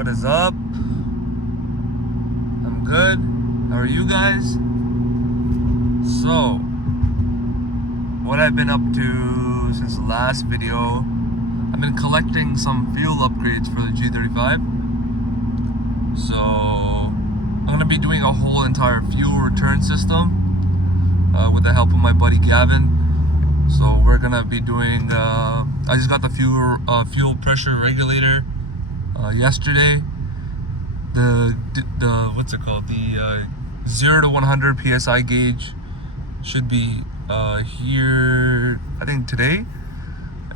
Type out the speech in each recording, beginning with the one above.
What is up? I'm good. How are you guys? So, what I've been up to since the last video, I've been collecting some fuel upgrades for the G35. So, I'm going to be doing a whole entire fuel return system with the help of my buddy Gavin. So we're going to be doing, I just got the fuel pressure regulator yesterday. The what's it called? The 0 to 100 PSI gauge should be here, I think today.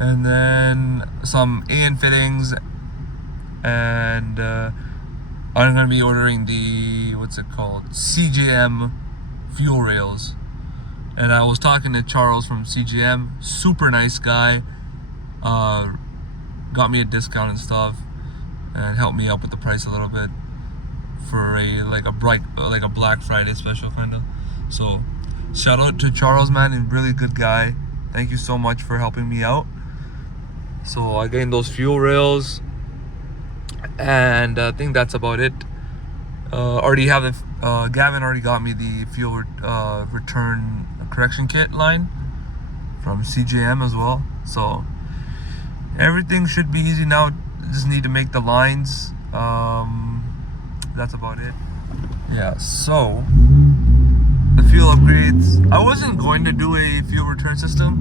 And then some AN fittings, and I'm going to be ordering the, what's it called? CJM fuel rails. And I was talking to Charles from CGM, super nice guy, got me a discount and stuff, and helped me out with the price a little bit for a Black Friday special kind of. So shout out to Charles, man, a really good guy. Thank you so much for helping me out. So I gained those fuel rails, and I think that's about it. Gavin already got me the fuel return correction kit line from CJM as well. So everything should be easy now. Just need to make the lines. That's about it. Yeah, so the fuel upgrades. I wasn't going to do a fuel return system,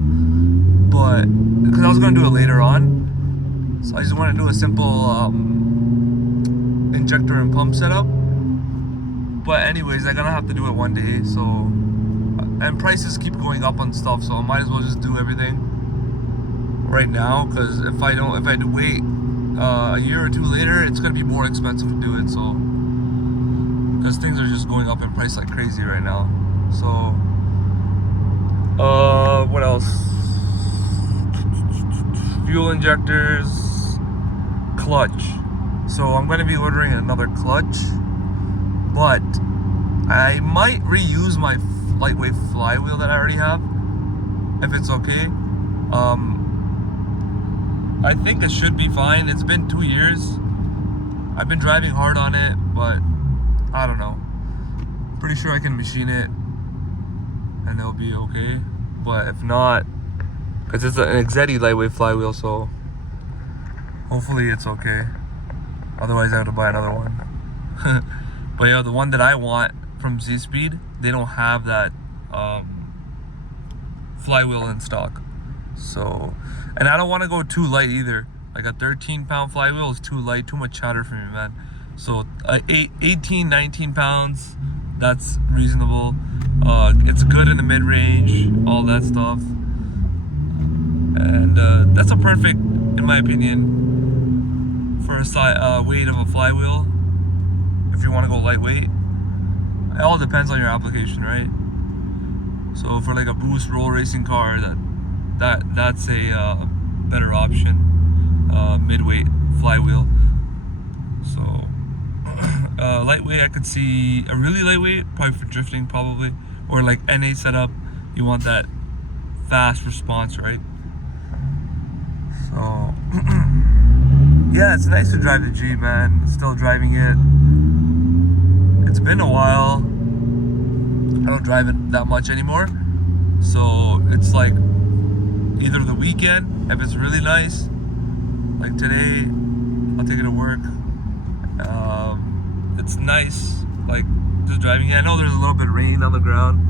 but because I was going to do it later on, so I just want to do a simple injector and pump setup. But anyways, I'm gonna have to do it one day. So, and prices keep going up on stuff, so I might as well just do everything right now. Because if I had to wait a year or two later, it's gonna be more expensive to do it. So, because things are just going up in price like crazy right now. So, what else? Fuel injectors, clutch. So I'm gonna be ordering another clutch. But I might reuse my lightweight flywheel that I already have, if it's okay. I think it should be fine. It's been 2 years. I've been driving hard on it, but I don't know. Pretty sure I can machine it and it'll be okay. But if not, because it's an Exetti lightweight flywheel, so hopefully it's okay. Otherwise I have to buy another one. But yeah, the one that I want from Z-Speed, they don't have that flywheel in stock. So, and I don't want to go too light either. Like a 13-pound flywheel is too light, too much chatter for me, man. So 18, 19 pounds, that's reasonable. It's good in the mid-range, all that stuff. And that's a perfect, in my opinion, for a weight of a flywheel. If you want to go lightweight, it all depends on your application, right? So for like a boost roll racing car, that's a better option, midweight flywheel. So lightweight, I could see a really lightweight, probably for drifting, probably, or like NA setup. You want that fast response, right? So yeah, it's nice to drive the G, man. Still driving it. It's been a while. I don't drive it that much anymore. So it's like either the weekend, if it's really nice, like today, I'll take it to work. It's nice, like just driving it. I know there's a little bit of rain on the ground,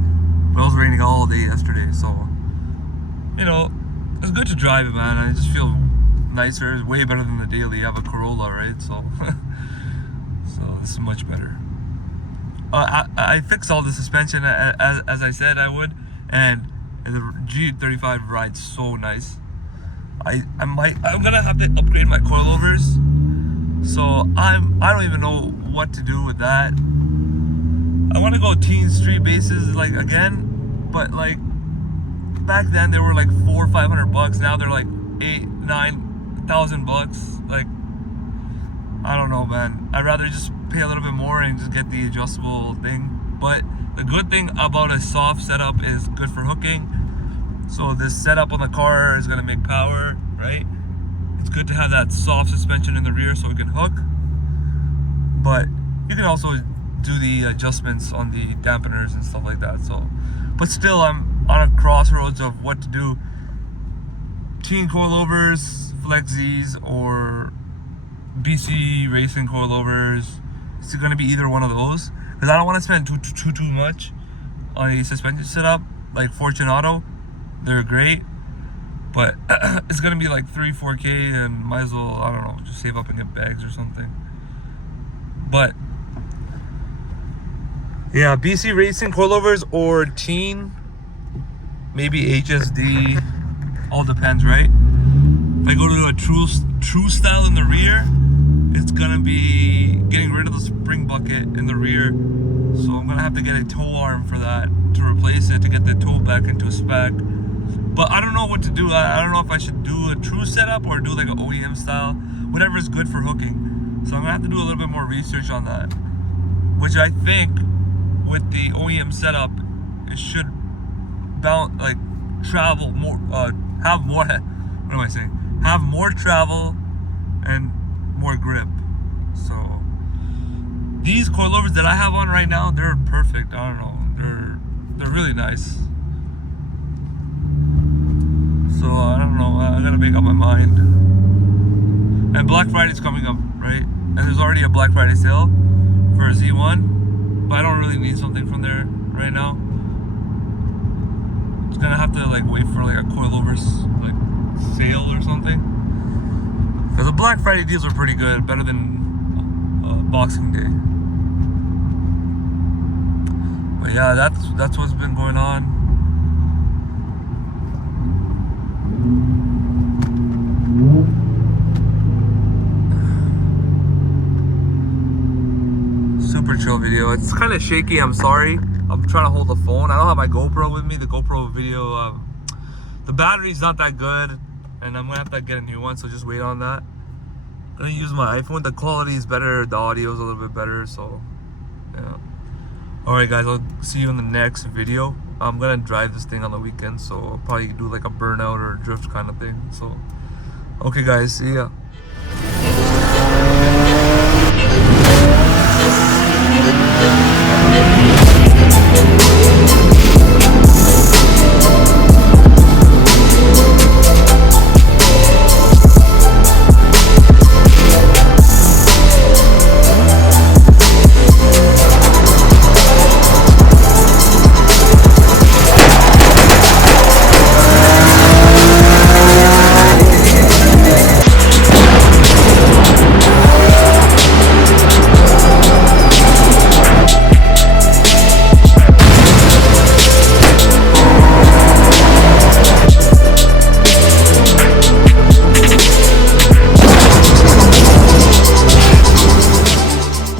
but it was raining all day yesterday. So, you know, it's good to drive it, man. I just feel nicer. It's way better than the daily. I have a Corolla, right? So, so this is much better. I fixed all the suspension as I said I would, and the G35 rides so nice. I'm gonna have to upgrade my coilovers, so I don't even know what to do with that. I want to go teen street bases like again, but like back then they were like $400 or $500. Now they're like $8,000-9,000. Like, I don't know, man. I'd rather just pay a little bit more and just get the adjustable thing. But the good thing about a soft setup is good for hooking. So this setup on the car is gonna make power, right? It's good to have that soft suspension in the rear so it can hook. but you can also do the adjustments on the dampeners and stuff like that. So, but still, I'm on a crossroads of what to do: teen coilovers, Flexis, or BC racing coilovers. It's going to be either one of those, because I don't want to spend too much on a suspension setup like Fortunato. They're great, but it's going to be like 3-4K, and might as well, I don't know, just save up and get bags or something. But yeah, BC racing coilovers or teen, maybe HSD, all depends, right? If I go to a true style in the rear, it's gonna be getting rid of the spring bucket in the rear, so I'm gonna have to get a tow arm for that to replace it, to get the tow back into spec. But I don't know what to do. I don't know if I should do a true setup or do like an OEM style, whatever is good for hooking. So I'm gonna have to do a little bit more research on that, which I think with the OEM setup, it should travel more, have more, what am I saying? Have more travel and more grip. So these coilovers that I have on right now, they're perfect. I don't know, they're really nice. So I don't know, I gotta make up my mind. And Black Friday's coming up, right? And there's already a Black Friday sale for a Z1, but I don't really need something from there right now. It's gonna have to like wait for like a coilovers like sale or something, because the Black Friday deals are pretty good, better than Boxing Day. But yeah, that's what's been going on. Super chill video. It's kind of shaky, I'm sorry. I'm trying to hold the phone. I don't have my GoPro with me. The GoPro video, the battery's not that good, and I'm gonna have to get a new one, so just wait on that. I'm gonna use my iPhone. The quality is better, the audio is a little bit better, so yeah. Alright guys, I'll see you in the next video. I'm gonna drive this thing on the weekend, so I'll probably do like a burnout or a drift kind of thing. So okay guys, see ya.